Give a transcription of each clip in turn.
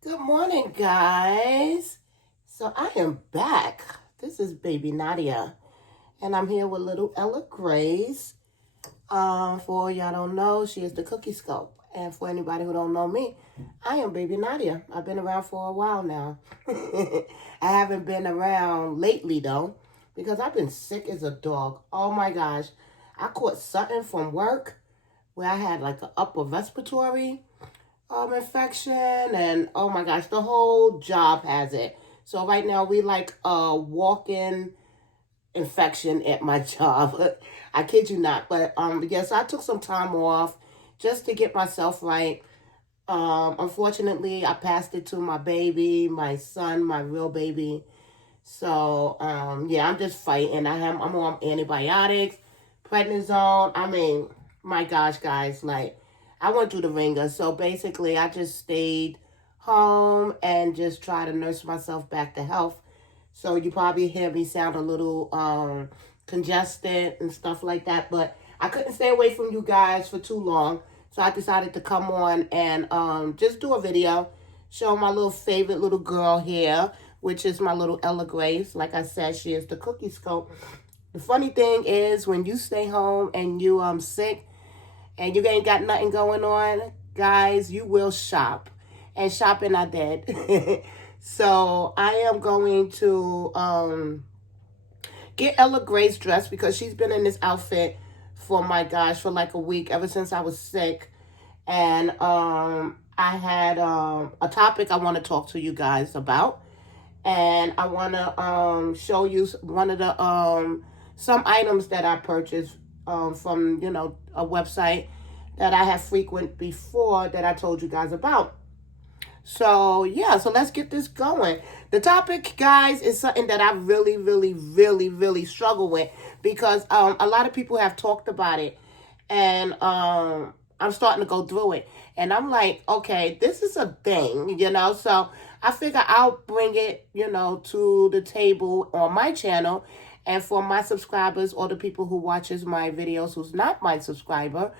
Good morning, guys. So I am back. This is baby Nadia, and I'm here with little Ella Grace. For y'all don't know, she is the Cookie Scope. And for anybody who don't know me, I am baby Nadia. I've been around for a while now. I haven't been around lately though, because I've been sick as a dog. Oh my gosh. I caught something from work where I had like an upper respiratory infection, and oh my gosh, the whole job has it. So right now we like a walk-in infection at my job. I kid you not. But yes, I took some time off just to get myself right. Unfortunately, I passed it to my baby, my son, my real baby. So yeah, I'm just fighting. I'm on antibiotics, prednisone. I mean, my gosh, guys, like I went through the ringer. So basically, I just stayed home and just try to nurse myself back to health. So you probably hear me sound a little congested and stuff like that, but I couldn't stay away from you guys for too long. So I decided to come on and just do a video, show my little favorite little girl here, which is my little Ella Grace. Like I said, she is the Cookie Scope. The funny thing is when you stay home and you sick and you ain't got nothing going on, guys, you will shop. And shopping I did. So I am going to get Ella Grace dressed because she's been in this outfit for my gosh for like a week ever since I was sick. And I had a topic I want to talk to you guys about, and I want to show you one of the some items that I purchased from a website that I have frequent before that I told you guys about. So yeah, so let's get this going. The topic, guys, is something that I really struggle with because a lot of people have talked about it, and I'm starting to go through it, and I'm like, okay, this is a thing. So I figure I'll bring it, to the table on my channel, and for my subscribers or the people who watches my videos who's not my subscriber,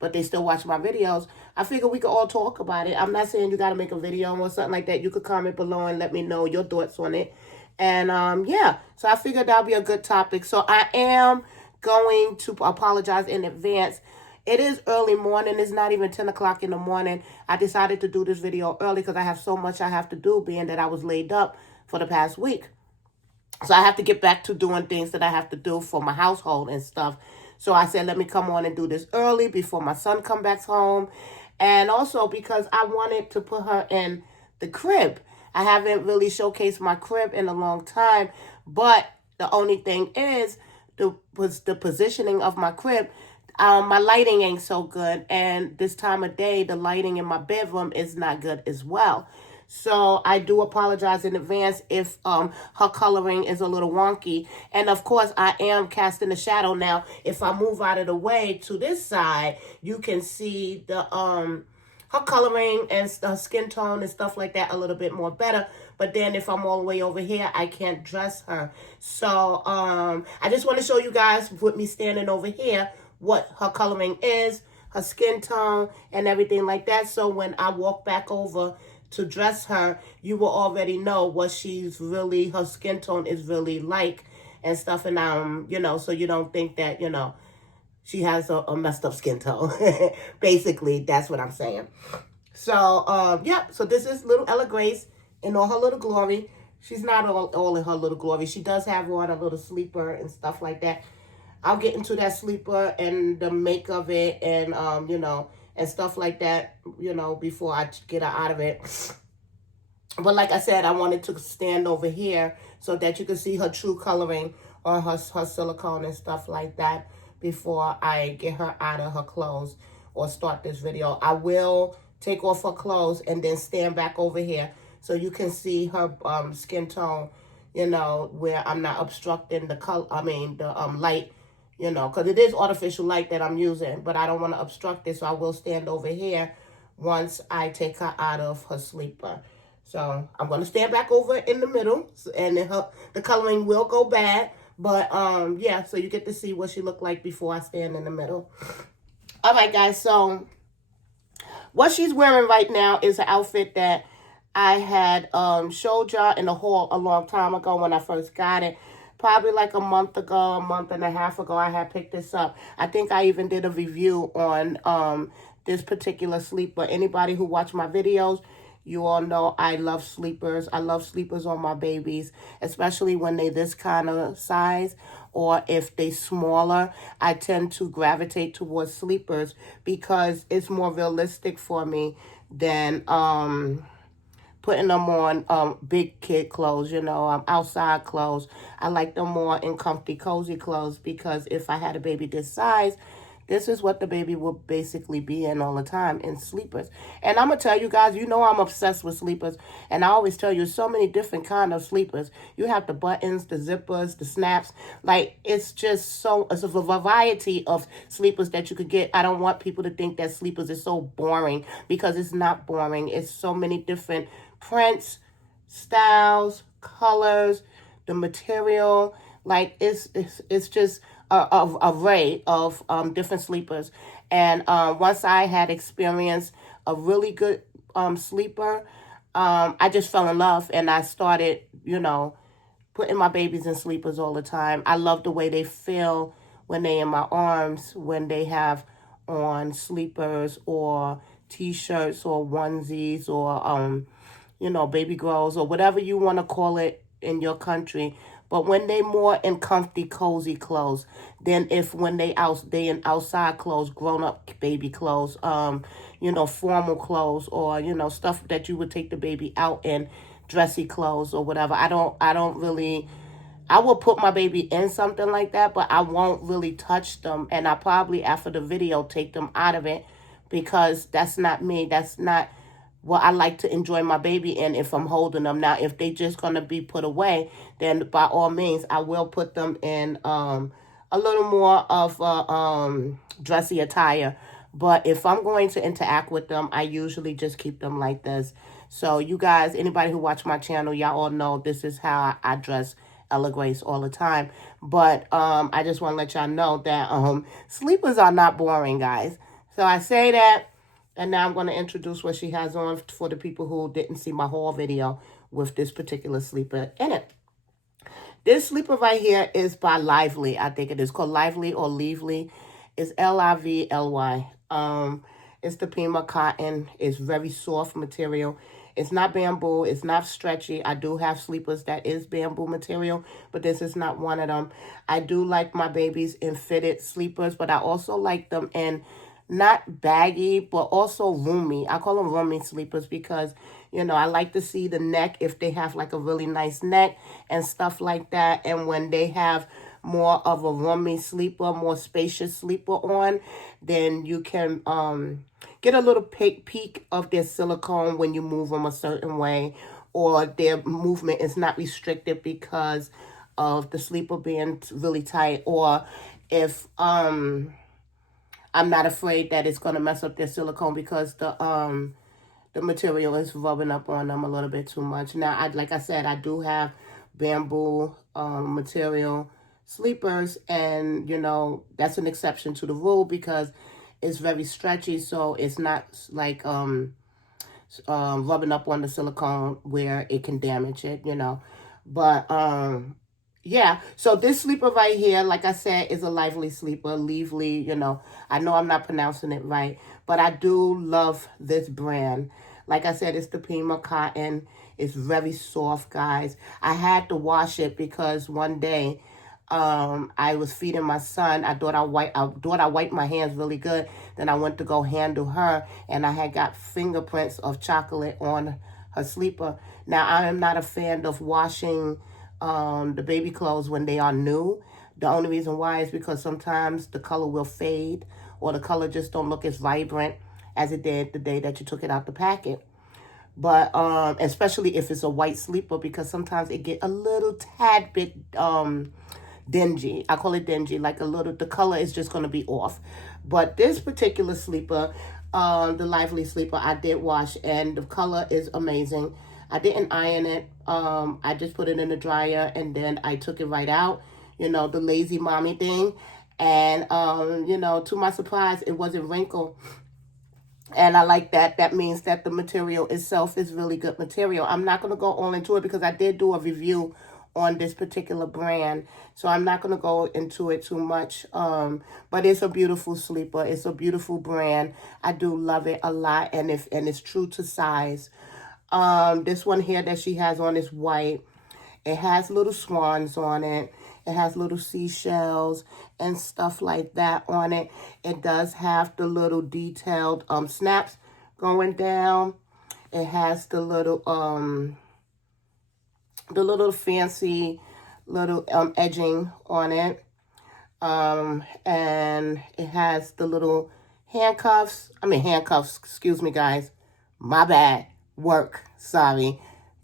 but they still watch my videos, I figure we could all talk about it. I'm not saying you got to make a video or something like that. You could comment below and let me know your thoughts on it. And yeah, so I figured that'll be a good topic. So I am going to apologize in advance. It is early morning. It's not even 10 o'clock in the morning. I decided to do this video early because I have so much I have to do, being that I was laid up for the past week. So I have to get back to doing things that I have to do for my household and stuff. So I said, let me come on and do this early before my son come back home. And also because I wanted to put her in the crib. I haven't really showcased my crib in a long time. But the only thing is, was the positioning of my crib. My lighting ain't so good. And this time of day, the lighting in my bedroom is not good as well. So I do apologize in advance if her coloring is a little wonky. And of course, I am casting a shadow now. If I move out of the way to this side, you can see the her coloring and her skin tone and stuff like that a little bit more better. But then if I'm all the way over here, I can't dress her. So I just want to show you guys with me standing over here what her coloring is, her skin tone, and everything like that. So when I walk back over to dress her, you will already know what her skin tone is really like and stuff. And so you don't think that, she has a messed up skin tone. Basically, that's what I'm saying. So, yeah, so this is little Ella Grace in all her little glory. She's not all in her little glory. She does have on a little sleeper and stuff like that. I'll get into that sleeper and the make of it and, and stuff like that, before I get her out of it. But like I said, I wanted to stand over here so that you can see her true coloring on her silicone and stuff like that before I get her out of her clothes or start this video. I will take off her clothes and then stand back over here so you can see her skin tone, where I'm not obstructing the color, the light, because it is artificial light that I'm using, but I don't want to obstruct it, so I will stand over here once I take her out of her sleeper. So I'm going to stand back over in the middle, and the coloring will go bad, but yeah, so you get to see what she looked like before I stand in the middle. All right, guys, so what she's wearing right now is an outfit that I had showed y'all in the haul a long time ago when I first got it. Probably like a month ago, a month and a half ago, I had picked this up. I think I even did a review on this particular sleeper. Anybody who watched my videos, you all know I love sleepers. I love sleepers on my babies, especially when they this kind of size, or if they smaller. I tend to gravitate towards sleepers because it's more realistic for me than putting them on big kid clothes, outside clothes. I like them more in comfy, cozy clothes because if I had a baby this size, this is what the baby will basically be in all the time, in sleepers. And I'm going to tell you guys, I'm obsessed with sleepers. And I always tell you, so many different kind of sleepers. You have the buttons, the zippers, the snaps. Like, it's a variety of sleepers that you could get. I don't want people to think that sleepers is so boring, because it's not boring. It's so many different prints, styles, colors, the material. Like, it's just a array of different sleepers. And once I had experienced a really good sleeper, I just fell in love, and I started, putting my babies in sleepers all the time. I love the way they feel when they in my arms, when they have on sleepers or t-shirts or onesies or baby girls or whatever you want to call it in your country. But when they more in comfy, cozy clothes than when they in outside clothes, grown up baby clothes, formal clothes, or stuff that you would take the baby out in, dressy clothes or whatever. I don't really. I will put my baby in something like that, but I won't really touch them. And I probably, after the video, take them out of it, because that's not me. That's not what I like to enjoy my baby in if I'm holding them. Now, if they just going to be put away, then by all means, I will put them in a little more of dressy attire. But if I'm going to interact with them, I usually just keep them like this. So you guys, anybody who watch my channel, y'all all know this is how I dress Ella Grace all the time. But I just want to let y'all know that sleepers are not boring, guys. So I say that, and now I'm going to introduce what she has on for the people who didn't see my haul video with this particular sleeper in it. This sleeper right here is by Lively. I think it is called Lively or Lively. It's Livly. It's the Pima cotton. It's very soft material. It's not bamboo. It's not stretchy. I do have sleepers that is bamboo material, but this is not one of them. I do like my babies in fitted sleepers, but I also like them in not baggy, but also roomy. I call them roomy sleepers because, I like to see the neck, if they have like a really nice neck and stuff like that. And when they have more of a roomy sleeper, more spacious sleeper on, then you can get a little peek of their silicone when you move them a certain way, or their movement is not restricted because of the sleeper being really tight, or if I'm not afraid that it's going to mess up their silicone because the material is rubbing up on them a little bit too much. Now, like I said, I do have bamboo material sleepers, and, that's an exception to the rule because it's very stretchy, so it's not like rubbing up on the silicone where it can damage it, But, yeah, so this sleeper right here, like I said, is a Lively sleeper. Lively, I know I'm not pronouncing it right, but I do love this brand. Like I said, it's the Pima cotton. It's very soft, guys. I had to wash it because one day I was feeding my son. I thought I wiped my hands really good. Then I went to go handle her, and I had got fingerprints of chocolate on her sleeper. Now, I am not a fan of washing the baby clothes when they are new. The only reason why is because sometimes the color will fade, or the color just don't look as vibrant as it did the day that you took it out the packet. But especially if it's a white sleeper, because sometimes it get a little tad bit dingy. I call it dingy, like the color is just going to be off. But this particular sleeper, the Lively sleeper, I did wash, and the color is amazing. I didn't iron it. I just put it in the dryer, and then I took it right out, the lazy mommy thing. And, to my surprise, it wasn't wrinkled. And I like that. That means that the material itself is really good material. I'm not going to go all into it because I did do a review on this particular brand. So I'm not going to go into it too much. But it's a beautiful sleeper. It's a beautiful brand. I do love it a lot. And it's true to size. This one here that she has on is white. It has little swans on it. It has little seashells and stuff like that on it. It does have the little detailed snaps going down. It has the little fancy little edging on it. And it has the little handcuffs. Excuse me, guys. My bad. Work. Sorry.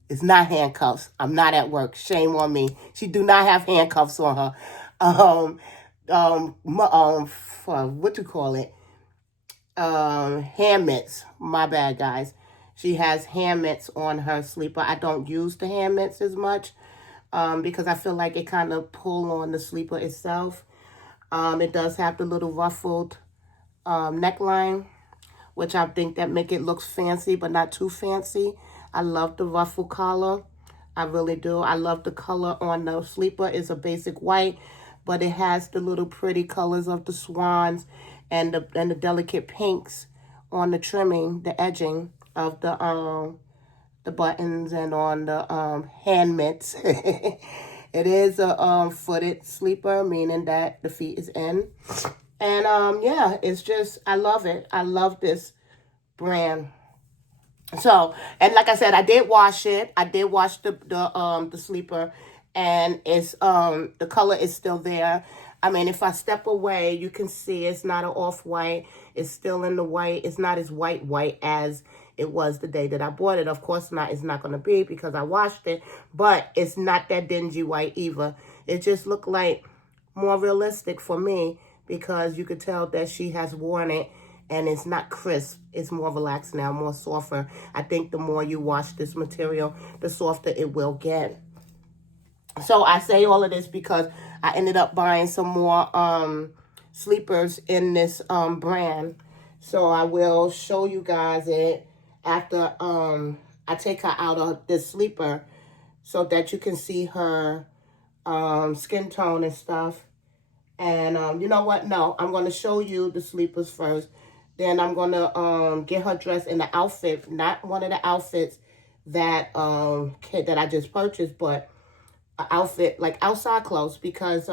It's not handcuffs. I'm not at work. Shame on me. She do not have handcuffs on her. For what you call it? Hand mitts. My bad, guys. She has hand mitts on her sleeper. I don't use the hand mitts as much because I feel like it kind of pull on the sleeper itself. It does have the little ruffled neckline, which I think that make it look fancy, but not too fancy. I love the ruffle collar. I really do. I love the color on the sleeper. It's a basic white, but it has the little pretty colors of the swans and the delicate pinks on the trimming, the edging of the buttons and on the hand mitts. It is a footed sleeper, meaning that the feet is in. And yeah, it's just, I love it. I love this brand. So, and like I said, I did wash it. I did wash the sleeper, and it's the color is still there. I mean, if I step away, you can see it's not an off-white. It's still in the white. It's not as white as it was the day that I bought it. Of course not. It's not going to be because I washed it, but it's not that dingy white either. It just looked like more realistic for me because you could tell that she has worn it. And it's not crisp. It's more relaxed now, more softer. I think the more you wash this material, the softer it will get. So I say all of this because I ended up buying some more sleepers in this brand. So I will show you guys it after I take her out of this sleeper so that you can see her skin tone and stuff. And you know what? No, I'm going to show you the sleepers first. Then I'm going to get her dressed in the outfit, not one of the outfits that that I just purchased, but an outfit like outside clothes because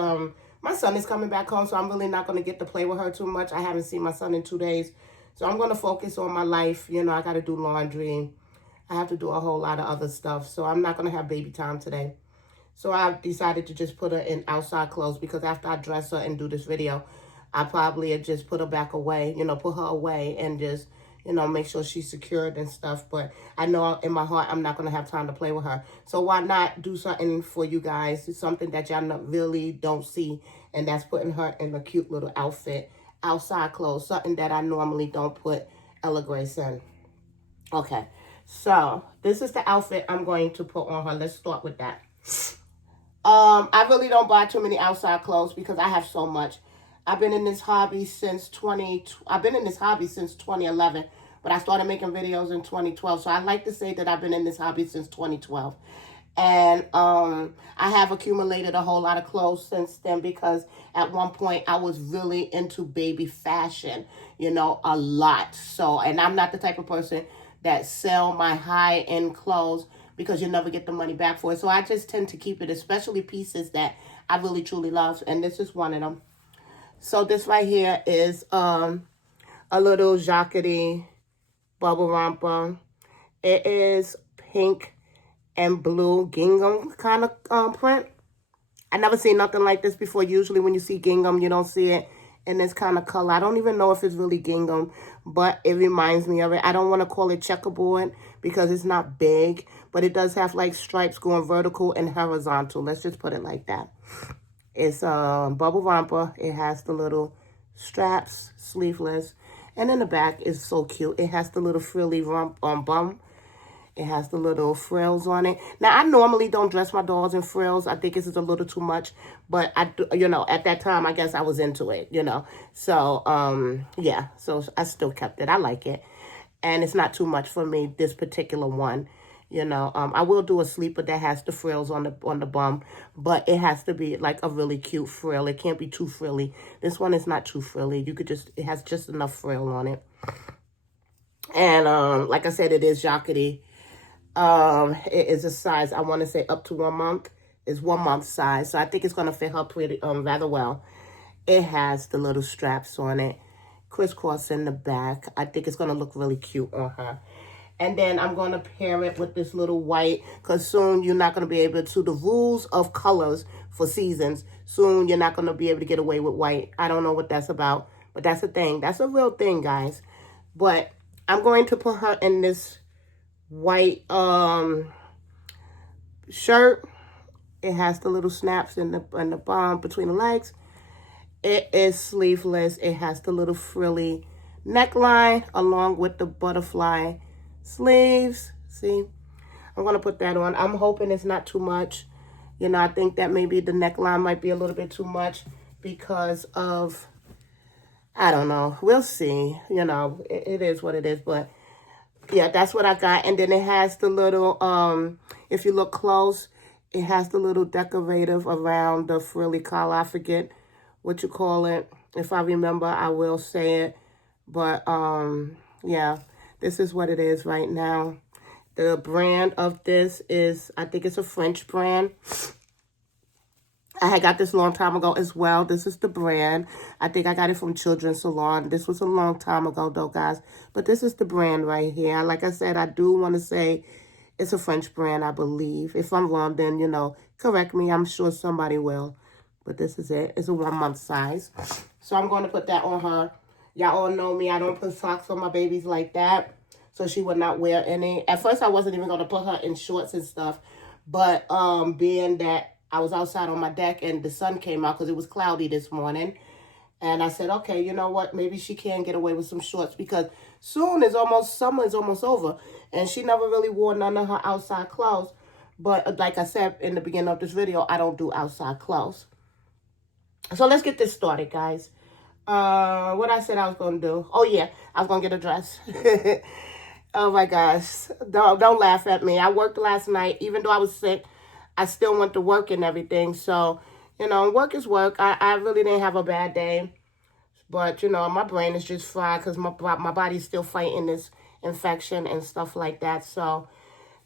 my son is coming back home, so I'm really not going to get to play with her too much. I haven't seen my son in 2 days, so I'm going to focus on my life. You know, I got to do laundry. I have to do a whole lot of other stuff, so I'm not going to have baby time today. So I decided to just put her in outside clothes because after I dress her and do this video, I probably had just put her back away, you know, put her away and just, you know, make sure she's secured and stuff. But I know in my heart I'm not going to have time to play with her. So why not do something for you guys? It's something that y'all really don't see. And that's putting her in a cute little outfit, outside clothes, something that I normally don't put Ella Grace in. Okay, so this is the outfit I'm going to put on her. Let's start with that. I really don't buy too many outside clothes because I have so much. I've been in this hobby since 2011, but I started making videos in 2012. So I like to say that I've been in this hobby since 2012. And I have accumulated a whole lot of clothes since then because at one point I was really into baby fashion, you know, a lot. So, and I'm not the type of person that sell my high-end clothes because you never get the money back for it. So I just tend to keep it, especially pieces that I really truly love. And this is one of them. So this right here is a little jackety bubble romper. It is pink and blue gingham kind of print. I never seen nothing like this before. Usually when you see gingham, you don't see it in this kind of color. I don't even know if it's really gingham, but it reminds me of it. I don't want to call it checkerboard because it's not big, but it does have like stripes going vertical and horizontal. Let's just put it like that. It's a bubble romper. It has the little straps, sleeveless. And in the back is so cute. It has the little frilly bum. It has the little frills on it. Now, I normally don't dress my dolls in frills. I think this is a little too much. But, you know, at that time, I was into it, you know. So, yeah. So, I still kept it. I like it. and it's not too much for me, this particular one. You know, I will do a sleeper that has the frills on the bum, but it has to be like a really cute frill. It can't be too frilly. This one is not too frilly. You could just, it has just enough frill on it. And like I said, it is Jacquerie. It is a size, I want to say up to 1 month. It's 1 month size. So I think it's going to fit her pretty rather well. It has the little straps on it, crisscross in the back. I think it's going to look really cute on her. And then I'm going to pair it with this little white, because soon you're not going to be able to, the rules of colors for seasons, soon you're not going to be able to get away with white. I don't know what that's about, but that's a thing. That's a real thing, guys. But I'm going to put her in this white shirt. It has the little snaps in the bottom between the legs. It is sleeveless. It has the little frilly neckline along with the butterfly sleeves. See, I'm going to put that on. I'm hoping it's not too much. You know, I think that maybe the neckline might be a little bit too much because of, I don't know. We'll see. You know, it is what it is. But yeah, that's what I got. And then it has the little, if you look close, it has the little decorative around the frilly collar. I forget what you call it. If I remember, I will say it. But yeah, this is what it is right now. The brand of this is, I think it's a French brand. I had got this a long time ago as well. This is the brand. I think I got it from Children's Salon. This was a long time ago though, guys. But this is the brand right here. Like I said, I do want to say it's a French brand, I believe. If I'm wrong, then, you know, correct me. I'm sure somebody will. But this is it. It's a 1 month size. So I'm going to put that on her. Y'all all know me. I don't put socks on my babies like that. So she would not wear any. At first, I wasn't even going to put her in shorts and stuff. But being that I was outside on my deck and the sun came out because it was cloudy this morning. And I said, okay, you know what? Maybe she can get away with some shorts because soon is almost, summer is almost over. And she never really wore none of her outside clothes. But like I said in the beginning of this video, I don't do outside clothes. So let's get this started, guys. What I said I was going to do. Oh, yeah. I was going to get a dress. Oh, my gosh. Don't laugh at me. I worked last night. Even though I was sick, I still went to work and everything. So, you know, work is work. I really didn't have a bad day. But, you know, my brain is just fried because my body's still fighting this infection and stuff like that. So,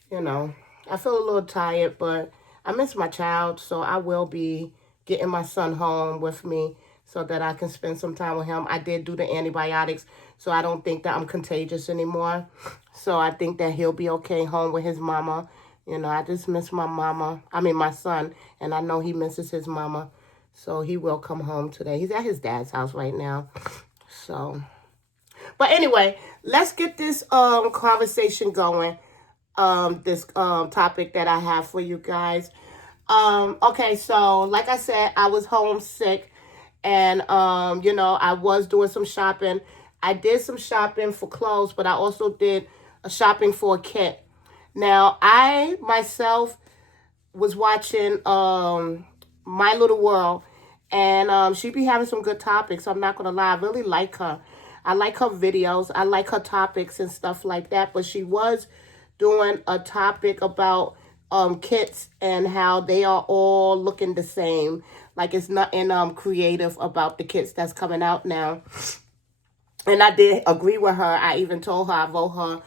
you know, I feel a little tired, but I miss my child. So I will be getting my son home with me so that I can spend some time with him. I did do the antibiotics, so I don't think that I'm contagious anymore. So I think that he'll be okay home with his mama. You know, I just miss my mama. I mean, my son, and I know he misses his mama. So he will come home today. He's at his dad's house right now. So, but anyway, let's get this conversation going. This topic that I have for you guys. Okay, so like I said, I was homesick. And, you know, I was doing some shopping. I did some shopping for clothes, but I also did a shopping for a kit. Now, I myself was watching My Little World, and she be having some good topics. I'm not going to lie. I really like her. I like her videos. I like her topics and stuff like that. But she was doing a topic about kits and how they are all looking the same. Like it's nothing creative about the kits that's coming out now. And I did agree with her. I even told her, I wrote her,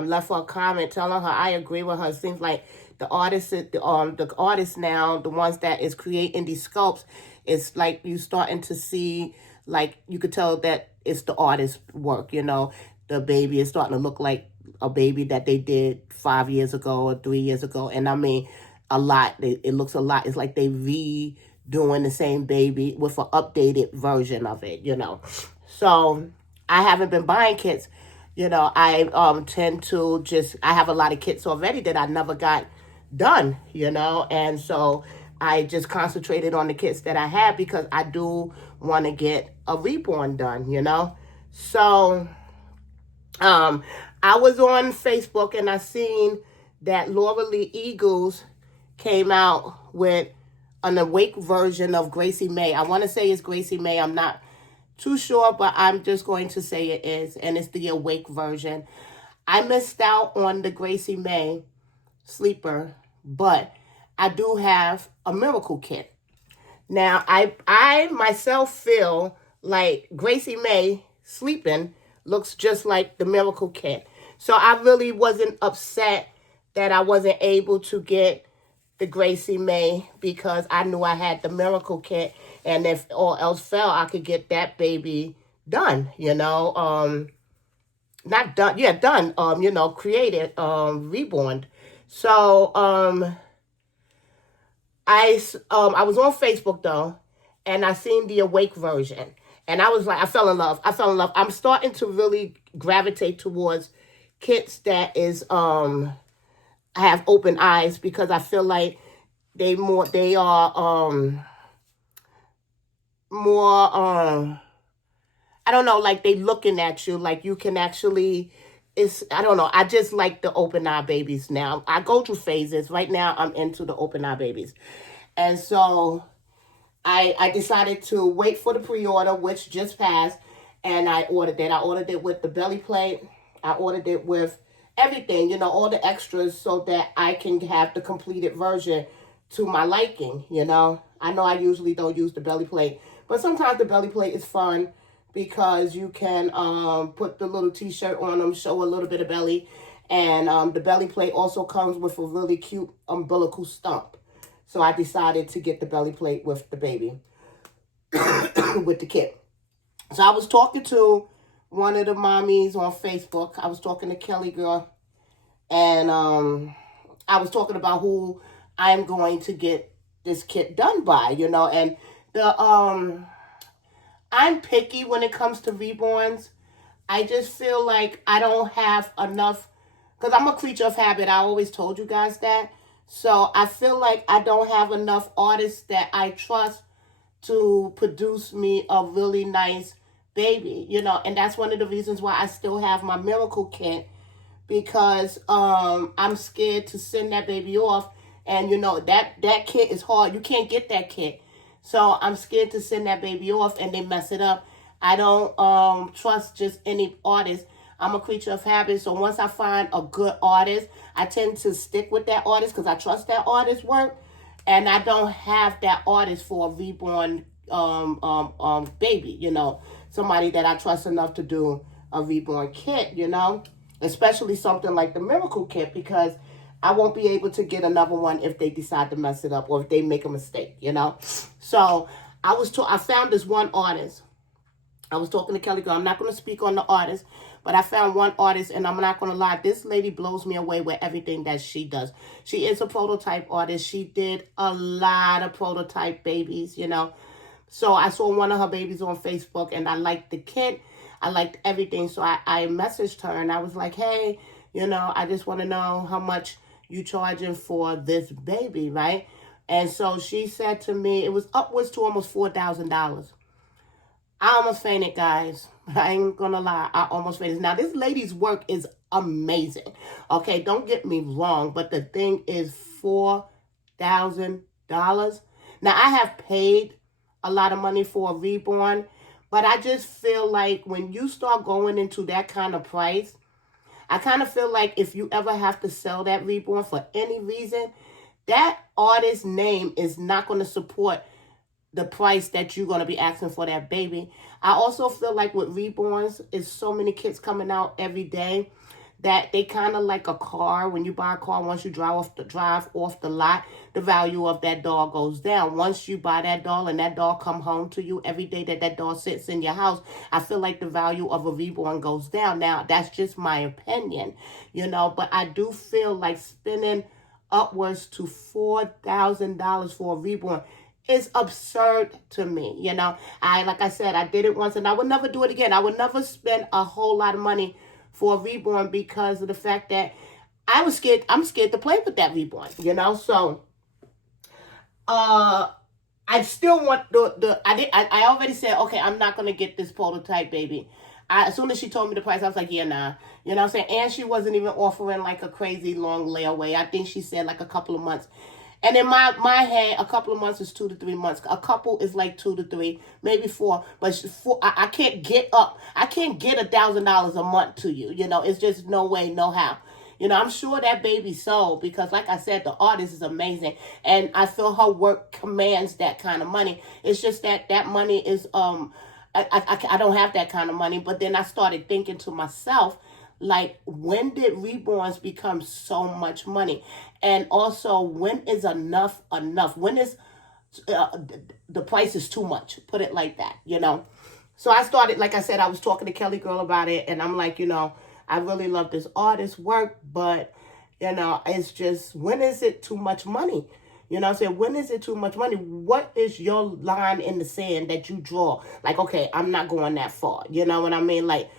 left her a comment telling her I agree with her. It seems like the artists now, the ones that is creating these sculpts, it's like you starting to see, like you could tell that it's the artist's work, you know. The baby is starting to look like a baby that they did 5 years ago or 3 years ago. And I mean, a lot. It looks a lot. It's like they redoing the same baby with an updated version of it, you know. So I haven't been buying kits. You know, I tend to just, I have a lot of kits already that I never got done, you know. And so I just concentrated on the kits that I had because I do want to get a reborn done, you know. So I was on Facebook and I seen that Laura Lee Eagles came out with an awake version of Gracie May. I want to say it's Gracie May. I'm not too sure, but I'm just going to say it is, and it's the awake version. I missed out on the Gracie May sleeper, but I do have a miracle kit. Now, I myself feel like Gracie May sleeping looks just like the miracle kit. So I really wasn't upset that I wasn't able to get the Gracie May because I knew I had the miracle kit, and if all else fell, I could get that baby done, not done, yeah, done, created, reborn. So, I was on Facebook though, and I seen the awake version, and I was like, I fell in love. I fell in love. I'm starting to really gravitate towards kits that is have open eyes, because I feel like they are more I don't know, like they looking at you, like you can actually, it's, I don't know, I just like the open eye babies now. I go through phases. Right now I'm into the open eye babies. And so I decided to wait for the pre-order, which just passed, and I ordered it. I ordered it with the belly plate. I ordered it with everything, all the extras, so that I can have the completed version to my liking, I know I usually don't use the belly plate, but sometimes the belly plate is fun because you can put the little t-shirt on them, show a little bit of belly, and the belly plate also comes with a really cute umbilical stump. So I decided to get the belly plate with the baby, with the kit. So I was talking to one of the mommies on Facebook. I was talking to Kelly Girl, and I was talking about who I'm going to get this kit done by, and the I'm picky when it comes to reborns. I just feel like I don't have enough, because I'm a creature of habit. I always told you guys that. So I feel like I don't have enough artists that I trust to produce me a really nice baby, and that's one of the reasons why I still have my miracle kit, because I'm scared to send that baby off, and that kit is hard. You can't get that kit. So I'm scared to send that baby off and they mess it up. I don't trust just any artist. I'm a creature of habit. So once I find a good artist, I tend to stick with that artist because I trust that artist's work. And I don't have that artist for a reborn baby, somebody that I trust enough to do a reborn kit, especially something like the miracle kit, because I won't be able to get another one if they decide to mess it up or if they make a mistake, So I found this one artist. I was talking to Kelly Girl. I'm not going to speak on the artist, but I found one artist, and I'm not going to lie. This lady blows me away with everything that she does. She is a prototype artist. She did a lot of prototype babies, So I saw one of her babies on Facebook, and I liked the kit. I liked everything. So I messaged her, and I was like, hey, I just want to know how much you charging for this baby, right? And so she said to me, it was upwards to almost $4,000. I almost fainted, guys. I ain't gonna lie. I almost fainted. Now, this lady's work is amazing. Okay, don't get me wrong, but the thing is $4,000. Now, I have paid a lot of money for a reborn, but I just feel like when you start going into that kind of price, I kind of feel like if you ever have to sell that reborn for any reason, that artist's name is not going to support the price that you're going to be asking for that baby. I also feel like with reborns, is so many kits coming out every day that they kind of like a car. When you buy a car, once you drive off the lot, the value of that dog goes down. Once you buy that dog and that dog come home to you every day that dog sits in your house, I feel like the value of a reborn goes down. Now, that's just my opinion, but I do feel like spending upwards to $4,000 for a reborn is absurd to me. Like I said, I did it once and I would never do it again. I would never spend a whole lot of money for a reborn because of the fact that I'm scared to play with that reborn, So I still want I already said, okay, I'm not gonna get this prototype baby. As soon as she told me the price, I was like, yeah, nah. You know what I'm saying? And she wasn't even offering like a crazy long layaway. I think she said like a couple of months. And in my head, a couple of months is 2 to 3 months. A couple is like 2 to 3, maybe 4. But I can't get up. I can't get $1,000 a month to you. You know, it's just no way, no how. You know, I'm sure that baby sold because, like I said, the artist is amazing. And I feel her work commands that kind of money. It's just that money is, I don't have that kind of money. But then I started thinking to myself, like, when did reborns become so much money? And also, when is enough enough? When is the price is too much? Put it like that, you know? So I started, like I said, I was talking to Kelly Girl about it. And I'm like, you know, I really love this artist's work, but, you know, it's just, when is it too much money? You know what I'm saying? When is it too much money? What is your line in the sand that you draw? Like, okay, I'm not going that far. You know what I mean? Like,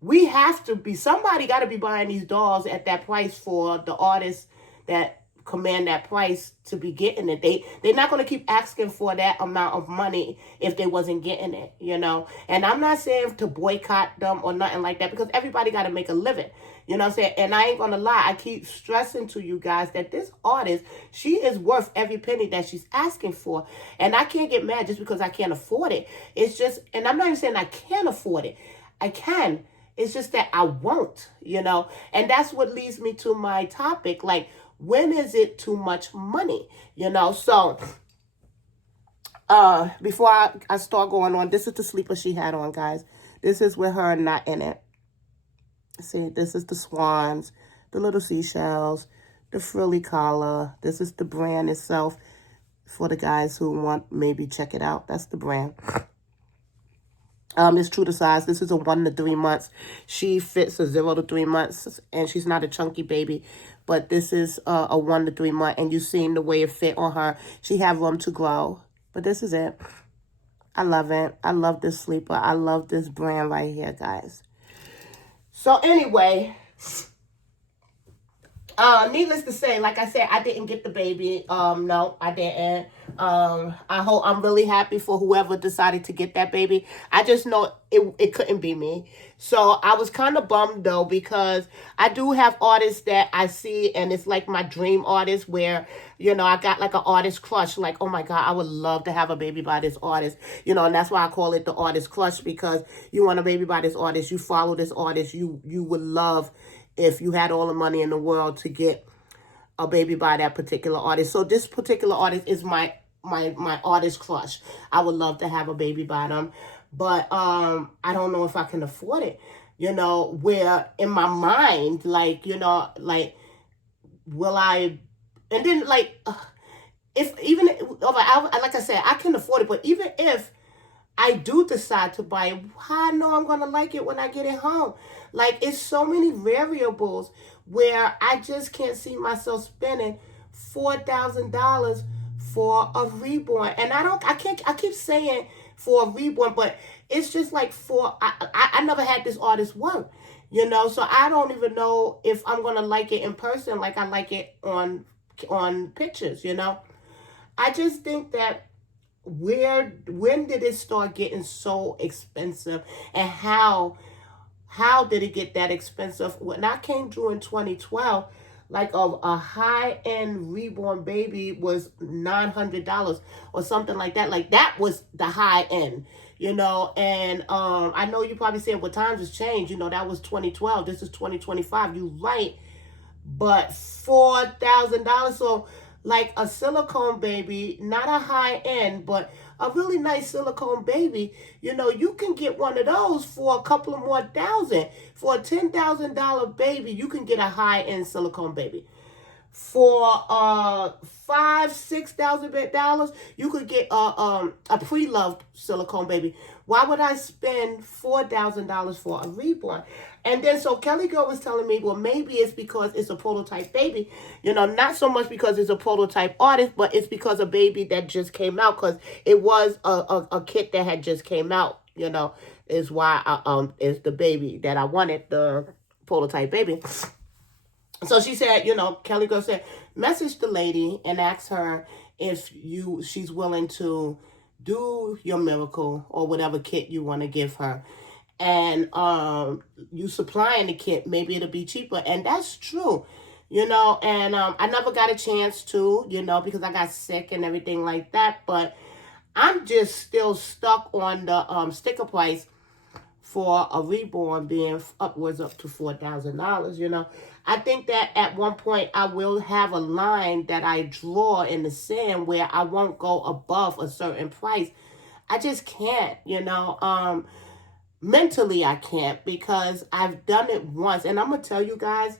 we have to be, somebody got to be buying these dolls at that price for the artists that command that price to be getting it. They're not going to keep asking for that amount of money if they wasn't getting it, you know. And I'm not saying to boycott them or nothing like that, because everybody got to make a living, you know what I'm saying? And I ain't going to lie, I keep stressing to you guys that this artist, she is worth every penny that she's asking for. And I can't get mad just because I can't afford it. It's just, and I'm not even saying I can't afford it. I can. It's just that I won't, you know. And that's what leads me to my topic, like, when is it too much money? You know, so before I start going on, this is the sleeper she had on, guys. This is with her not in it. See, this is the swans, the little seashells, the frilly collar. This is the brand itself for the guys who want, maybe check it out. That's the brand. It's true to size. This is a 1 to 3 months. She fits a 0 to 3 months, and she's not a chunky baby. But this is a 1 to 3 month, and you've seen the way it fit on her. She have room to grow, but this is it. I love it. I love this sleeper. I love this brand right here, guys. So anyway, needless to say, like I said, I didn't get the baby. No, I didn't. I'm really happy for whoever decided to get that baby. I just know it couldn't be me. So I was kind of bummed though, because I do have artists that I see and it's like my dream artist where, you know, I got like an artist crush. Like, oh my God, I would love to have a baby by this artist, you know, and that's why I call it the artist crush, because you want a baby by this artist, you follow this artist, you would love, if you had all the money in the world, to get a baby by that particular artist. So this particular artist is my artist crush. I would love to have a baby by them, but I don't know if I can afford it. You know, where in my mind, like, you know, like, will I? And then like, if even like I said, I can afford it, but even if I do decide to buy it, I know I'm going to like it when I get it home. Like, it's so many variables where I just can't see myself spending $4,000 for a reborn. And I keep saying for a reborn, but it's just like I never had this artist work, you know, so I don't even know if I'm going to like it in person like I like it on pictures, you know. I just think that when did it start getting so expensive, and how did it get that expensive? When I came through in 2012, like a high-end reborn baby was $900 or something like that. Like, that was the high end, you know. And I know you probably said, well, times has changed, you know, that was 2012, this is 2025. You right, but $4,000. So like a silicone baby, not a high end, but a really nice silicone baby, you know, you can get one of those for a couple of more thousand. For a $10,000 baby, you can get a high end silicone baby. For $5,000-$6,000, you could get a pre-loved silicone baby. Why would I spend $4,000 for a reborn? And then so Kelly Girl was telling me, well, maybe it's because it's a prototype baby. You know, not so much because it's a prototype artist, but it's because a baby that just came out, because it was a kit that had just came out, you know, is why is the baby that I wanted, the prototype baby. So she said, you know, Kelly Girl said, message the lady and ask her if she's willing to do your miracle or whatever kit you want to give her. And you supplying the kit, maybe it'll be cheaper. And that's true. and I never got a chance to, because I got sick and everything like that. But I'm just still stuck on the sticker price for a reborn being upwards up to $4,000. I think that at one point I will have a line that I draw in the sand where I won't go above a certain price. I just can't, mentally I can't, because I've done it once. And I'm going to tell you guys,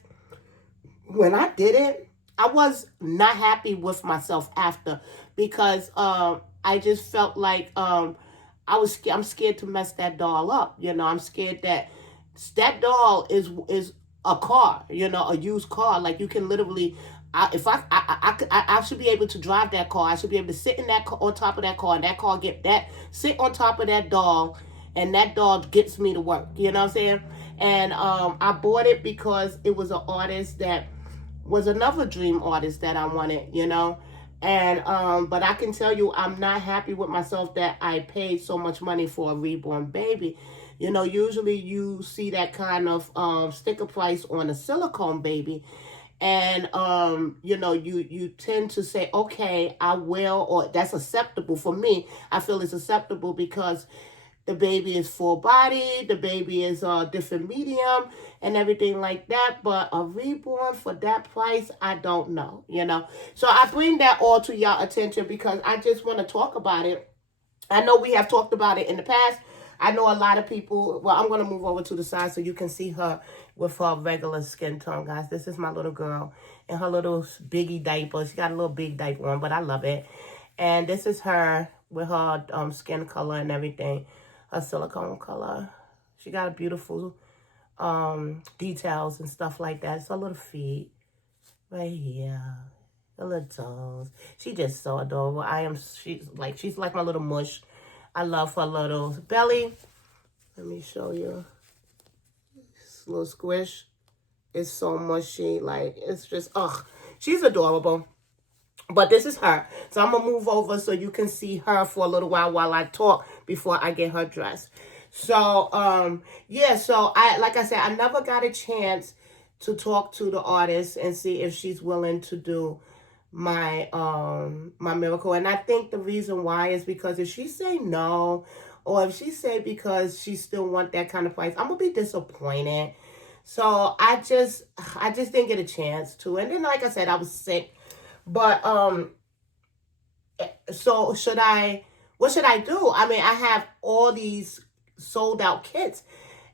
when I did it, I was not happy with myself after, because I just felt like I'm scared to mess that doll up. I'm scared that doll is a car, a used car. Like, you can literally, if I should be able to drive that car. I should be able to sit in that car, on top of that car, and that car sit on top of that doll, and that doll gets me to work. You know what I'm saying? And I bought it because it was an artist that was another dream artist that I wanted, And but I can tell you, I'm not happy with myself that I paid so much money for a reborn baby. Usually you see that kind of sticker price on a silicone baby, and you tend to say, okay, I will, or that's acceptable for me. I feel it's acceptable because the baby is full body, the baby is a different medium and everything like that. But a reborn for that price, I don't know, So I bring that all to y'all attention because I just want to talk about it. I know we have talked about it in the past. I know a lot of people, well, I'm going to move over to the side so you can see her with her regular skin tone, guys. This is my little girl in her little biggie diaper. She got a little big diaper on, but I love it. And this is her with her skin color and everything. Her silicone color. She got a beautiful details and stuff like that. It's her little feet right here, her little toes. She just so adorable. She's like my little mush. I love her little belly. Let me show you. This little squish. It's so mushy. Like, it's just, she's adorable. But this is her. So I'm going to move over so you can see her for a little while I talk before I get her dressed. So, yeah, so like I said, I never got a chance to talk to the artist and see if she's willing to do my my miracle. And I think the reason why is because if she say no, or if she say because she still want that kind of price, I'm going to be disappointed. So I just didn't get a chance to. And then, like I said, I was sick. But, so what should I do? I mean, I have all these sold out kits.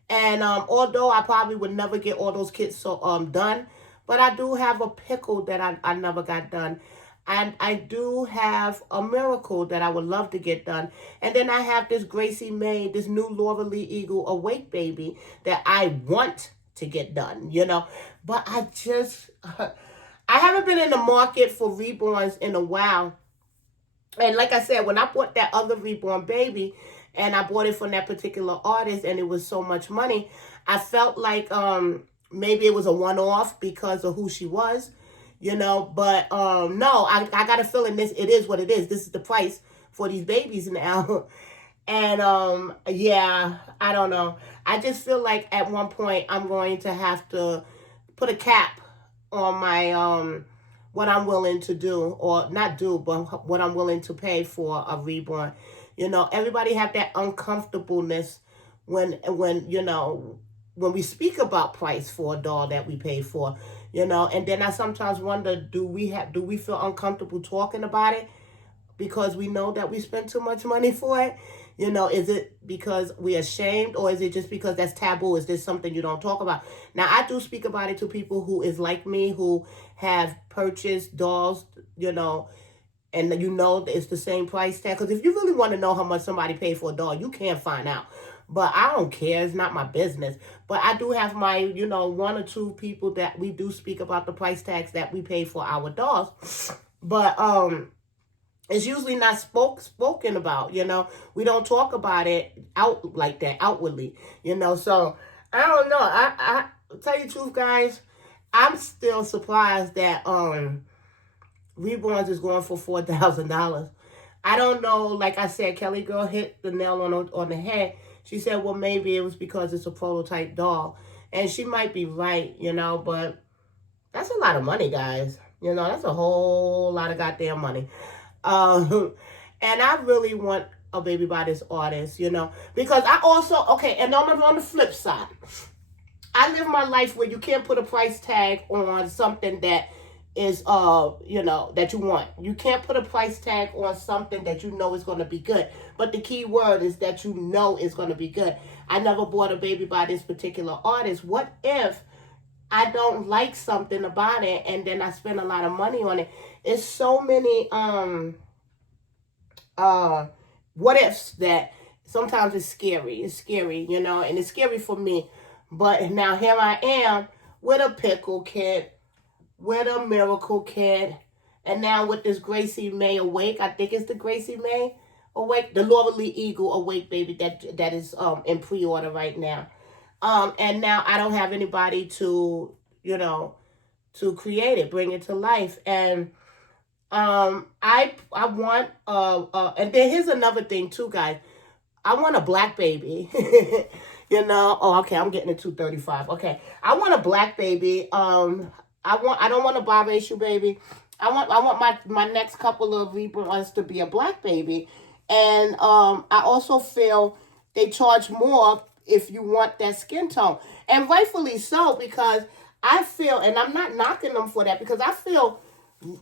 And, although I probably would never get all those kits done, but I do have a pickle that I never got done. And I do have a miracle that I would love to get done. And then I have this Gracie May, this new Laura Lee Eagle Awake baby that I want to get done, But I haven't been in the market for reborns in a while. And like I said, when I bought that other reborn baby, and I bought it from that particular artist, and it was so much money, I felt like maybe it was a one-off because of who she was, But no, I got a feeling it is what it is. This is the price for these babies now. And yeah, I don't know. I just feel like at one point I'm going to have to put a cap on my what I'm willing to do, or not do, but what I'm willing to pay for a reborn. Everybody have that uncomfortableness when we speak about price for a doll that we pay for, and then I sometimes wonder, do we feel uncomfortable talking about it because we know that we spend too much money for it? Is it because we're ashamed, or is it just because that's taboo? Is this something you don't talk about? Now, I do speak about it to people who is like me, who have purchased dolls, and it's the same price tag. Because if you really want to know how much somebody paid for a doll, you can find out. But I don't care. It's not my business. But I do have my, one or two people that we do speak about the price tags that we pay for our dolls. But, it's usually not spoken about, We don't talk about it out like that, outwardly, So, I don't know. I tell you the truth, guys, I'm still surprised that Reborns is going for $4,000. I don't know. Like I said, Kelly Girl hit the nail on the head. She said, well, maybe it was because it's a prototype doll. And she might be right, but That's a lot of money, guys. You know, that's a whole lot of goddamn money. Um, and I really want a baby by this artist, you know, because I also, okay, and on the flip side, I live my life where you can't put a price tag on something that is you know, that you want. You can't put a price tag on something that you know is going to be good. But the key word is that you know is going to be good. I never bought a baby by this particular artist. What if I don't like something about it and then I spend a lot of money on it? It's so many uh what ifs that sometimes it's scary. It's scary, you know, and it's scary for me. But now here I am with a pickle kit, with a miracle kit, and now with this Gracie May Awake. I think it's the Gracie May Awake, the Laura Lee Eagle Awake baby that is in pre-order right now. And now I don't have anybody to, you know, to create it, bring it to life. And I want and then here's another thing too, guys. I want a black baby. You know, oh okay, I'm getting a 235. Okay. I want a black baby. I don't want a biracial baby. I want my next couple of reborns to be a black baby. And I also feel they charge more if you want that skin tone. And rightfully so, because I feel, and I'm not knocking them for that, because I feel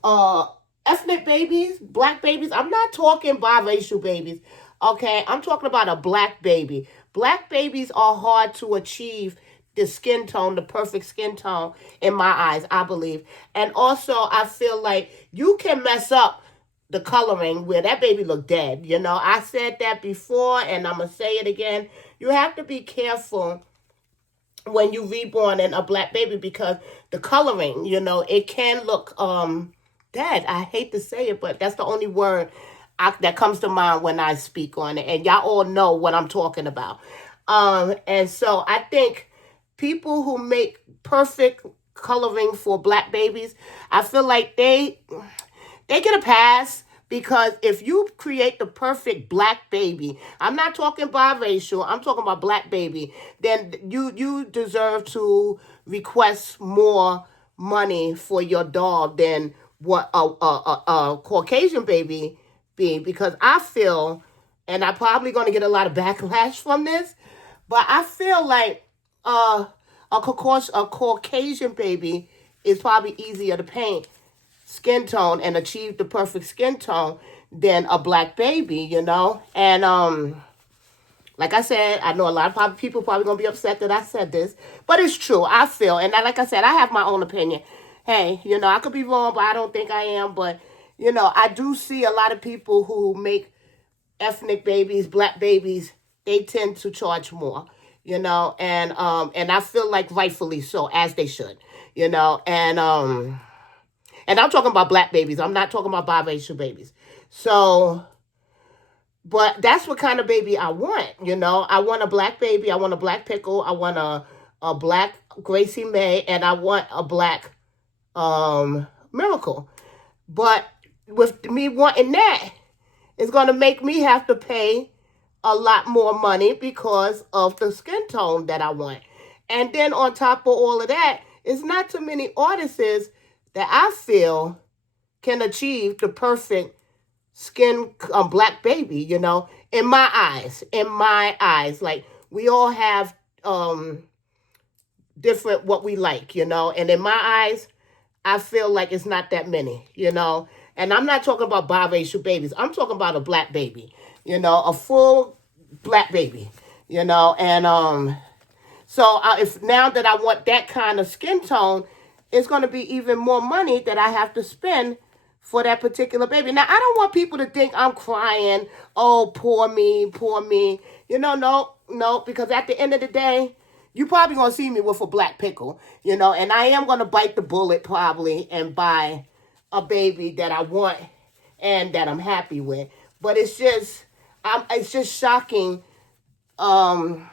uh ethnic babies, black babies, I'm not talking biracial babies. Okay, I'm talking about a black baby. Black babies are hard to achieve the skin tone, the perfect skin tone in my eyes, I believe. And also I feel like you can mess up the coloring where that baby look dead. You know, I said that before and I'm gonna say it again. You have to be careful when you reborn in a black baby because the coloring, you know, it can look dead. I hate to say it, but that's the only word that comes to mind when I speak on it. And y'all all know what I'm talking about. And so I think people who make perfect coloring for black babies, I feel like they get a pass because if you create the perfect black baby, I'm not talking biracial, I'm talking about black baby, then you deserve to request more money for your dog than what a Caucasian baby be, because I feel, and I'm probably going to get a lot of backlash from this, but I feel like a Caucasian baby is probably easier to paint skin tone and achieve the perfect skin tone than a black baby, you know? And like I said, I know a lot of people probably gonna be upset that I said this, but it's true. I feel, and like I said, I have my own opinion. Hey, you know, I could be wrong, but I don't think I am. But you know, I do see a lot of people who make ethnic babies, black babies, they tend to charge more, you know, and I feel like rightfully so, as they should, you know, and I'm talking about black babies. I'm not talking about biracial babies. So, but that's what kind of baby I want. You know, I want a black baby. I want a black pickle. I want a black Gracie May, and I want a black miracle. But with me wanting that, it's going to make me have to pay a lot more money because of the skin tone that I want. And then on top of all of that, it's not too many artists that I feel can achieve the perfect skin black baby, you know, in my eyes. Like we all have different what we like, you know, and in my eyes, I feel like it's not that many, you know. And I'm not talking about biracial babies. I'm talking about a black baby, you know, a full black baby, you know. And so if now that I want that kind of skin tone, it's going to be even more money that I have to spend for that particular baby. Now, I don't want people to think I'm crying, oh, poor me, poor me. You know, no, because at the end of the day, you probably going to see me with a black pickle, you know, and I am going to bite the bullet probably and buy a baby that I want and that I'm happy with. But it's just shocking when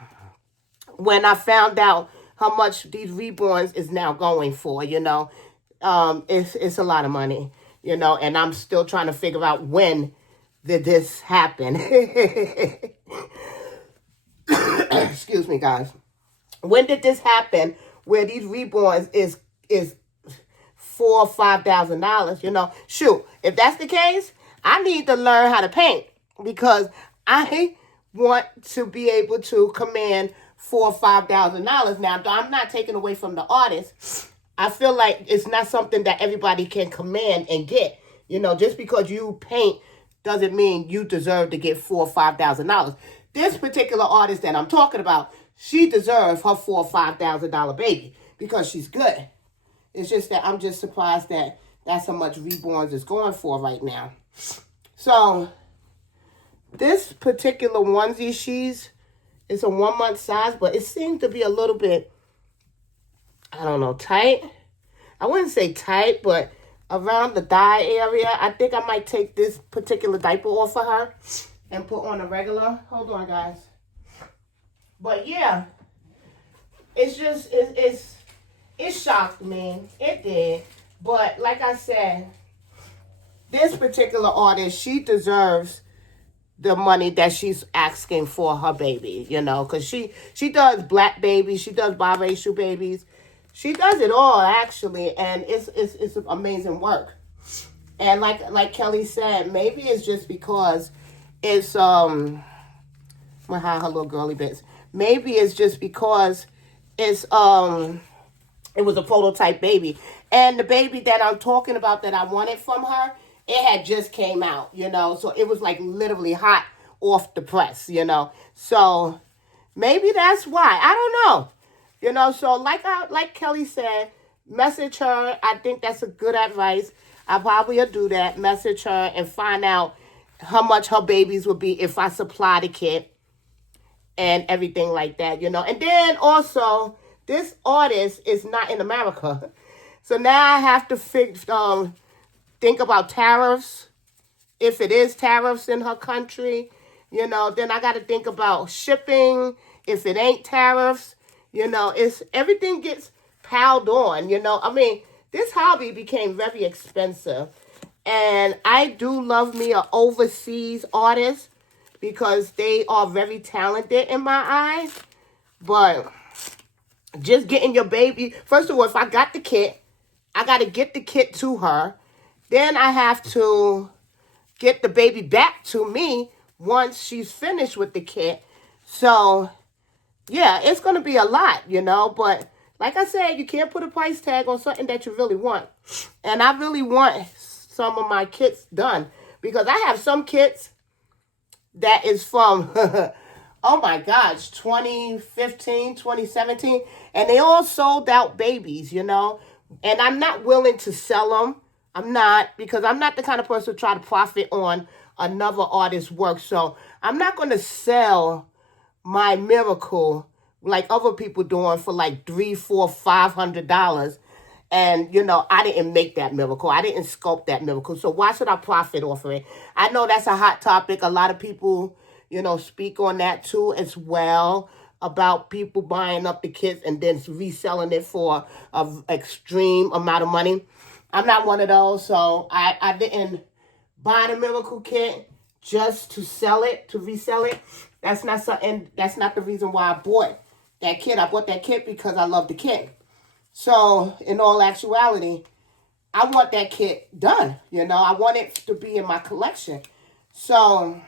I found out how much these reborns is now going for, you know. It's a lot of money, you know, and I'm still trying to figure out when did this happen. Excuse me, guys. When did this happen where these reborns is $4,000 or $5,000, you know. Shoot, if that's the case, I need to learn how to paint because I want to be able to command $4,000 or $5,000. Now, I'm not taking away from the artist. I feel like it's not something that everybody can command and get. You know, just because you paint doesn't mean you deserve to get $4,000 or $5,000. This particular artist that I'm talking about, she deserves her $4,000 or $5,000 baby because she's good. It's just that I'm just surprised that that's how much Reborns is going for right now. So this particular onesie, it's a 1 month size, but it seems to be a little bit, I don't know, tight. I wouldn't say tight, but around the thigh area, I think I might take this particular diaper off of her and put on a regular. Hold on, guys. But yeah, it's just, it shocked me. It did. But like I said, this particular artist, she deserves the money that she's asking for her baby, you know, because she does black babies, she does biracial babies. She does it all, actually, and it's amazing work. And like Kelly said, maybe it's just because it's, I'm gonna hide her little girly bits. Maybe it's just because it's, it was a prototype baby. And the baby that I'm talking about that I wanted from her, it had just came out, you know. So it was like literally hot off the press, you know. So maybe that's why. I don't know. You know, so like Kelly said, message her. I think that's a good advice. I probably will do that. Message her and find out how much her babies will be if I supply the kit and everything like that, you know. And then also, this artist is not in America. So now I have to think about tariffs. If it is tariffs in her country, you know, then I got to think about shipping. If it ain't tariffs, you know, it's everything gets piled on, you know. I mean, this hobby became very expensive. And I do love me an overseas artist because they are very talented in my eyes. But just getting your baby, first of all, if I got the kit, I got to get the kit to her. Then I have to get the baby back to me once she's finished with the kit. So yeah, it's going to be a lot, you know, but like I said, you can't put a price tag on something that you really want. And I really want some of my kits done because I have some kits that is from, oh my gosh, 2015, 2017, and they all sold out babies, you know, and I'm not willing to sell them. I'm not, because I'm not the kind of person to try to profit on another artist's work. So I'm not going to sell my miracle like other people doing for like $300, $400, $500. And, you know, I didn't make that miracle. I didn't sculpt that miracle. So why should I profit off of it? I know that's a hot topic. A lot of people, you know, speak on that too as well, about people buying up the kits and then reselling it for an extreme amount of money. I'm not one of those. So I didn't buy the miracle kit just to sell it, to resell it. That's not something, that's not the reason why I bought that kit. I bought that kit because I love the kit. So in all actuality, I want that kit done. You know, I want it to be in my collection. So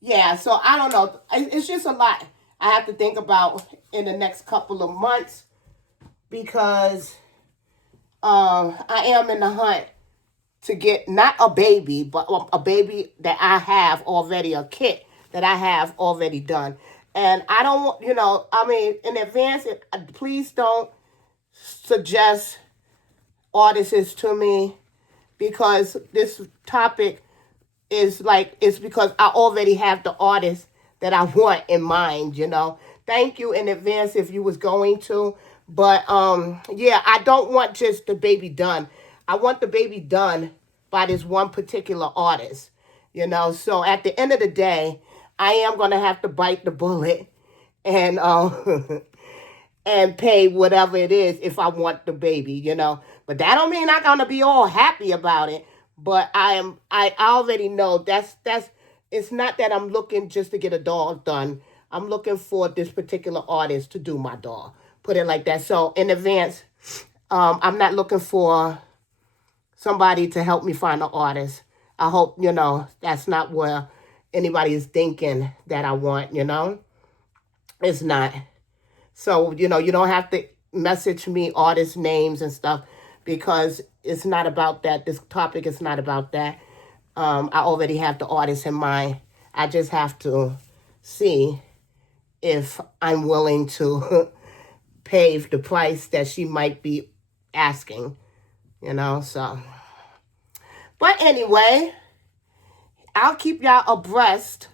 yeah, so I don't know. It's just a lot I have to think about in the next couple of months because I am in the hunt to get not a baby, but a baby that I have already, a kit that I have already done. And I don't want, you know, I mean, in advance, please don't suggest artists to me because this topic is like, it's because I already have the artist that I want in mind, you know. Thank you in advance if you was going to. But, yeah, I don't want just the baby done. I want the baby done by this one particular artist, you know. So at the end of the day, I am going to have to bite the bullet and and pay whatever it is if I want the baby, you know. But that don't mean I'm going to be all happy about it. But I already know that's it's not that I'm looking just to get a doll done. I'm looking for this particular artist to do my doll. Put it like that. So in advance, I'm not looking for somebody to help me find an artist. I hope, that's not where anybody is thinking that I want, It's not. So, you don't have to message me artist names and stuff because it's not about that. This topic is not about that. I already have the artist in mind. I just have to see if I'm willing to pay the price that she might be asking, so. But anyway, I'll keep y'all abreast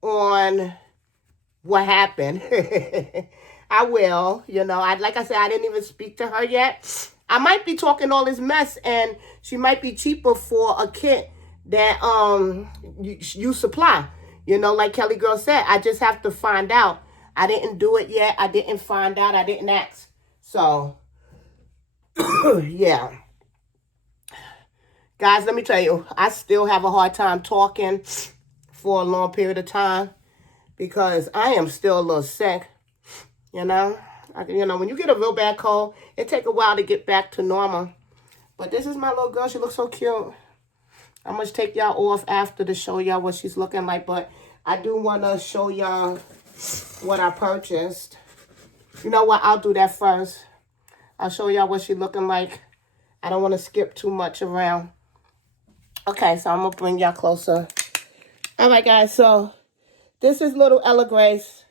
on what happened. I will, like I said, I didn't even speak to her yet. I might be talking all this mess and she might be cheaper for a kit that you supply. Like Kelly Girl said, I just have to find out. I didn't do it yet. I didn't find out. I didn't ask. So, yeah. Guys, let me tell you, I still have a hard time talking for a long period of time because I am still a little sick, when you get a real bad cold, it takes a while to get back to normal. But this is my little girl. She looks so cute. I'm going to take y'all off after to show y'all what she's looking like. But I do want to show y'all what I purchased. You know what? I'll do that first. I'll show y'all what she's looking like. I don't want to skip too much around. Okay, so I'm going to bring y'all closer. All right, guys. So this is little Ella Grace.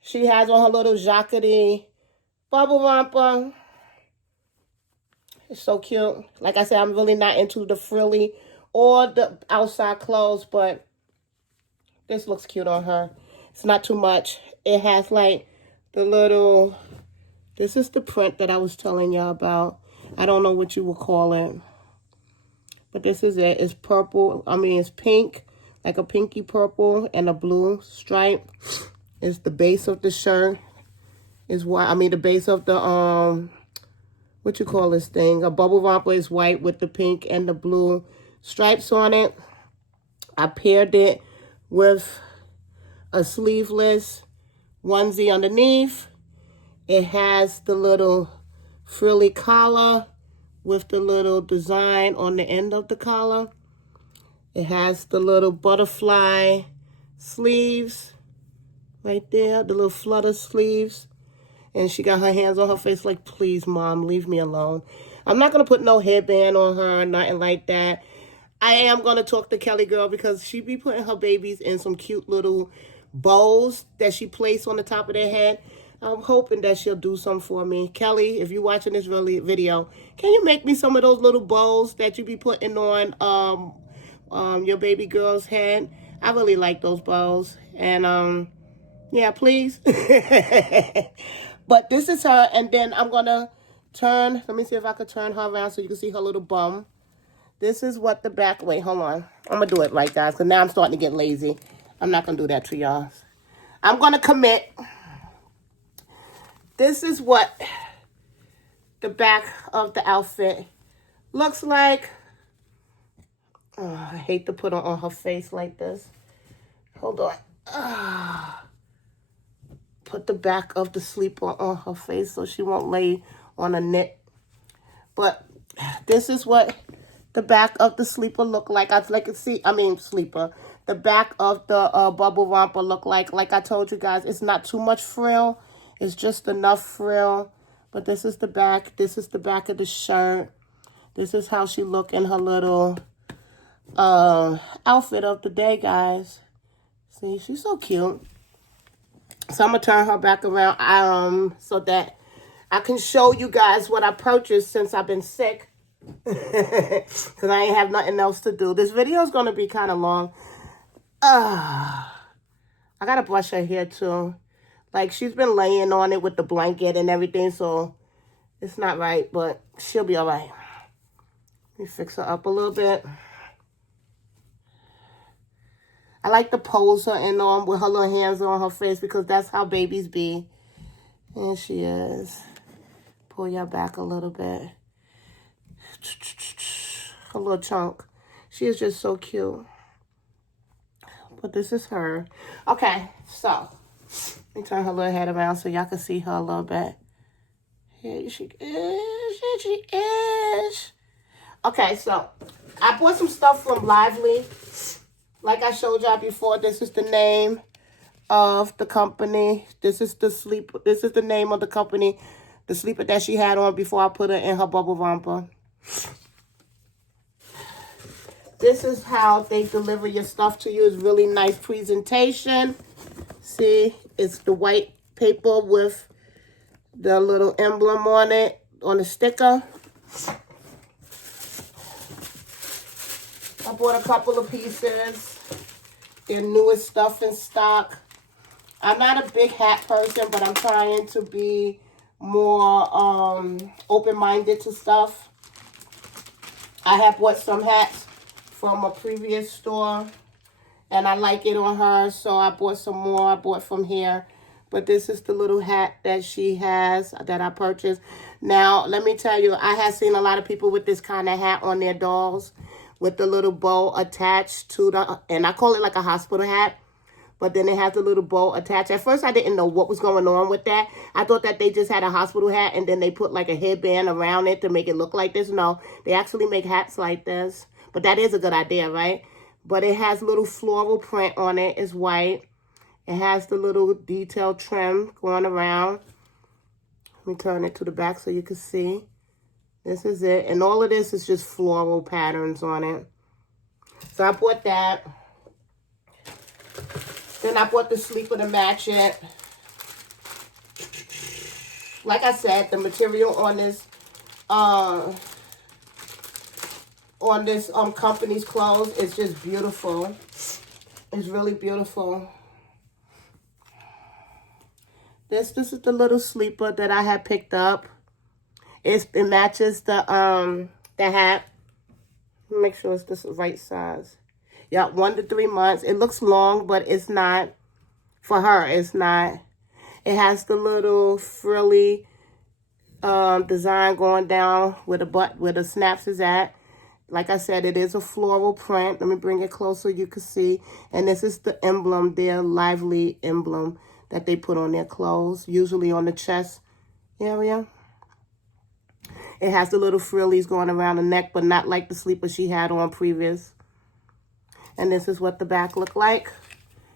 She has on her little jackety bubble romper. It's so cute. Like I said, I'm really not into the frilly or the outside clothes, but this looks cute on her. It's not too much. It has like the little, this is the print that I was telling y'all about. I don't know what you would call it. But this is it. It's purple. It's pink, like a pinky purple and a blue stripe. It's the base of the shirt. Is white. The base of the, what you call this thing? A bubble romper is white with the pink and the blue stripes on it. I paired it with a sleeveless onesie underneath. It has the little frilly collar with the little design on the end of the collar. It has the little butterfly sleeves right there, the little flutter sleeves. And she got her hands on her face like, please, Mom, leave me alone. I'm not going to put no headband on her, nothing like that. I am going to talk to Kelly Girl because she be putting her babies in some cute little bows that she placed on the top of their head. I'm hoping that she'll do some for me. Kelly, if you're watching this video, can you make me some of those little bows that you be putting on your baby girl's head? I really like those bows. And, yeah, please. But this is her. And then I'm going to turn. Let me see if I could turn her around so you can see her little bum. This is what the back. Wait, hold on. I'm going to do it right, guys, because now I'm starting to get lazy. I'm not going to do that to y'all. I'm going to commit. This is what the back of the outfit looks like. Oh, I hate to put it on her face like this. Hold on. Put the back of the sleeper on her face so she won't lay on a neck. But this is what the back of the sleeper look like. Sleeper. The back of the bubble romper look like. Like I told you guys, it's not too much frill. It's just enough frill. But this is the back. This is the back of the shirt. This is how she look in her little outfit of the day, guys. See, she's so cute. So I'm going to turn her back around so that I can show you guys what I purchased since I've been sick. Because I ain't have nothing else to do. This video is going to be kind of long. I got to brush her hair too. Like, she's been laying on it with the blanket and everything, so it's not right, but she'll be all right. Let me fix her up a little bit. I like to pose her in on with her little hands on her face because that's how babies be. And she is. Pull y'all back a little bit. Her little chunk. She is just so cute. But this is her. Okay, so let me turn her little head around so y'all can see her a little bit. Here she is. Here she is. Okay, so I bought some stuff from Lively. Like I showed y'all before, this is the name of the company. This is the sleeper. This is the name of the company. The sleeper that she had on before I put her in her bubble romper. This is how they deliver your stuff to you. It's really nice presentation. See, it's the white paper with the little emblem on it, on the sticker. I bought a couple of pieces. Their newest stuff in stock. I'm not a big hat person, but I'm trying to be more open-minded to stuff. I have bought some hats from a previous store, and I like it on her, so I bought some more. I bought from here. But this is the little hat that she has that I purchased. Now, let me tell you, I have seen a lot of people with this kind of hat on their dolls with the little bow attached to the, and I call it like a hospital hat, but then it has a little bow attached. At first, I didn't know what was going on with that. I thought that they just had a hospital hat and then they put like a headband around it to make it look like this. No, they actually make hats like this. But that is a good idea, right? But it has little floral print on it. It's white. It has the little detail trim going around. Let me turn it to the back so you can see. This is it. And all of this is just floral patterns on it. So I bought that. Then I bought the sleeper to match it. Like I said, the material on this company's clothes is just beautiful. It's really beautiful. This is the little sleeper that I had picked up. It matches the hat. Make sure it's the right size. Yeah, 1 to 3 months. It looks long, but it's not. For her, it's not. It has the little frilly design going down where the snaps is at. Like I said, it is a floral print. Let me bring it closer, you can see. And this is the emblem, their Lively emblem that they put on their clothes, usually on the chest area. It has the little frillies going around the neck, but not like the sleeper she had on previous. And this is what the back looked like.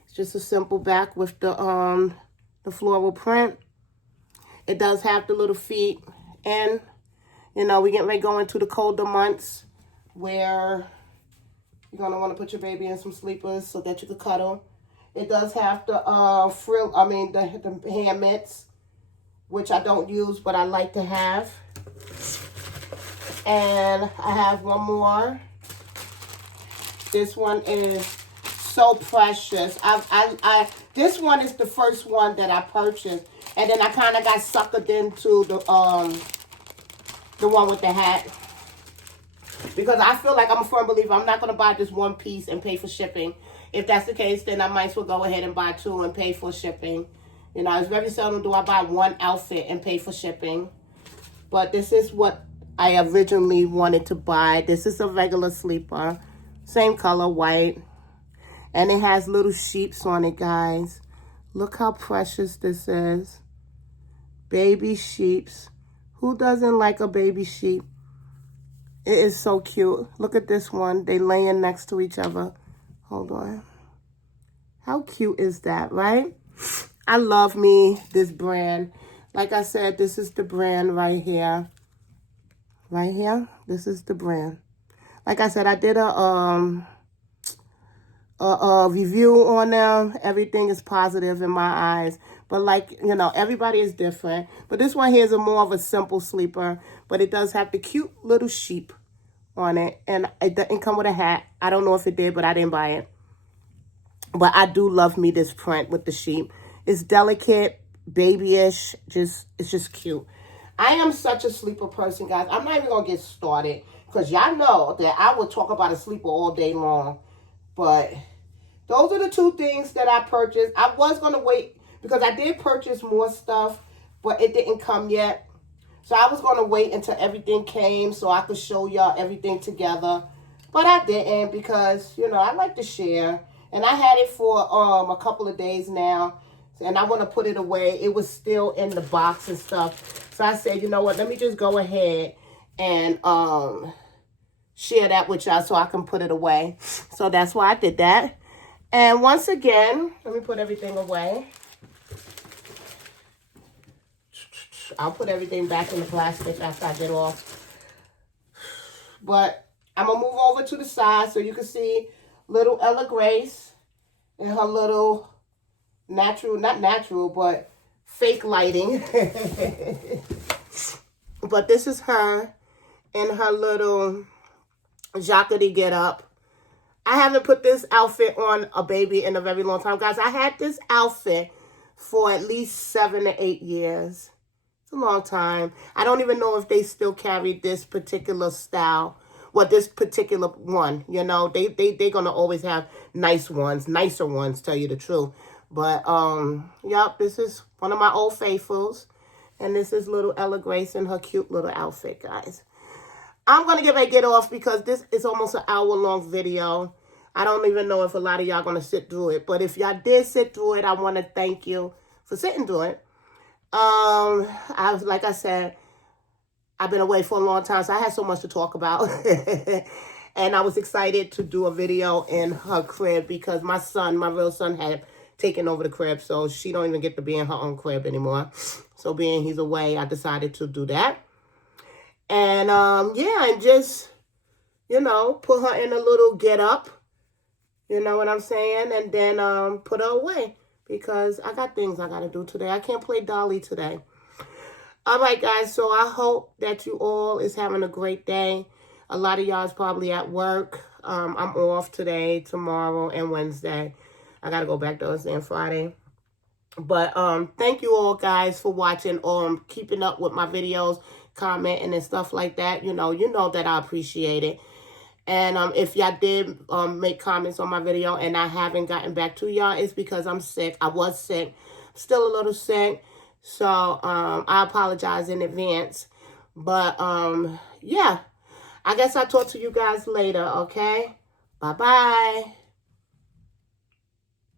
It's just a simple back with the floral print. It does have the little feet. And, you know, we're getting ready to go into the colder months where you're going to want to put your baby in some sleepers so that you can cuddle. It does have the the hand mitts, which I don't use, but I like to have. And I have one more. This one is so precious. This one is the first one that I purchased, and then I kind of got suckered into the one with the hat, because I feel like I'm a firm believer. I'm not going to buy just one piece and pay for shipping. If that's the case, then I might as well go ahead and buy 2 and pay for shipping. You know, it's very seldom do I buy one outfit and pay for shipping. But this is what I originally wanted to buy. This is a regular sleeper. Same color, white. And it has little sheeps on it, guys. Look how precious this is. Baby sheeps. Who doesn't like a baby sheep? It is so cute. Look at this one. They laying next to each other. Hold on. How cute is that, right? I love me this brand. Like I said, this is the brand right here. Right here. This is the brand. Like I said, I did a review on them. Everything is positive in my eyes. But like, you know, everybody is different. But this one here is more of a simple sleeper. But it does have the cute little sheep on it. And it doesn't come with a hat. I don't know if it did, but I didn't buy it. But I do love me this print with the sheep. It's delicate, babyish. It's just cute. I am such a sleeper person, guys. I'm not even going to get started, because y'all know that I will talk about a sleeper all day long. But those are the 2 things that I purchased. I was going to wait, because I did purchase more stuff, but it didn't come yet. So I was going to wait until everything came so I could show y'all everything together. But I didn't, because, you know, I like to share. And I had it for a couple of days now. And I want to put it away. It was still in the box and stuff. So So I said, you know what, let me just go ahead and share that with y'all so I can put it away. So that's why I did that. And once again, let me put everything away. I'll put everything back in the plastic after I get off. But I'm going to move over to the side so you can see little Ella Grace in her little natural, not natural, but fake lighting. But this is her in her little jacquardie get up. I haven't put this outfit on a baby in a very long time. Guys, I had this outfit for at least 7 to 8 years. It's a long time. I don't even know if they still carry this particular style. Well, this particular one, you know, they're going to always have nicer ones, tell you the truth. But, yep, this is one of my old faithfuls. And this is little Ella Grace in her cute little outfit, guys. I'm going to get ready to get off because this is almost an hour-long video. I don't even know if a lot of y'all going to sit through it. But if y'all did sit through it, I want to thank you for sitting through it. Like I said, I've been away for a long time, so I had so much to talk about. And I was excited to do a video in her crib because my real son had taken over the crib, so she don't even get to be in her own crib anymore. So being he's away, I decided to do that. And, yeah, and just, you know, put her in a little get up. You know what I'm saying? And then put her away because I got things I got to do today. I can't play Dolly today. All right, guys. So I hope that you all is having a great day. A lot of y'all is probably at work. I'm off today, tomorrow, and Wednesday. I got to go back Thursday and Friday. But thank you all, guys, for watching, keeping up with my videos, commenting and stuff like that. You know that I appreciate it. And if y'all did make comments on my video and I haven't gotten back to y'all, it's because I'm sick. I was sick. Still a little sick. So I apologize in advance. But yeah, I guess I'll talk to you guys later, okay? Bye-bye.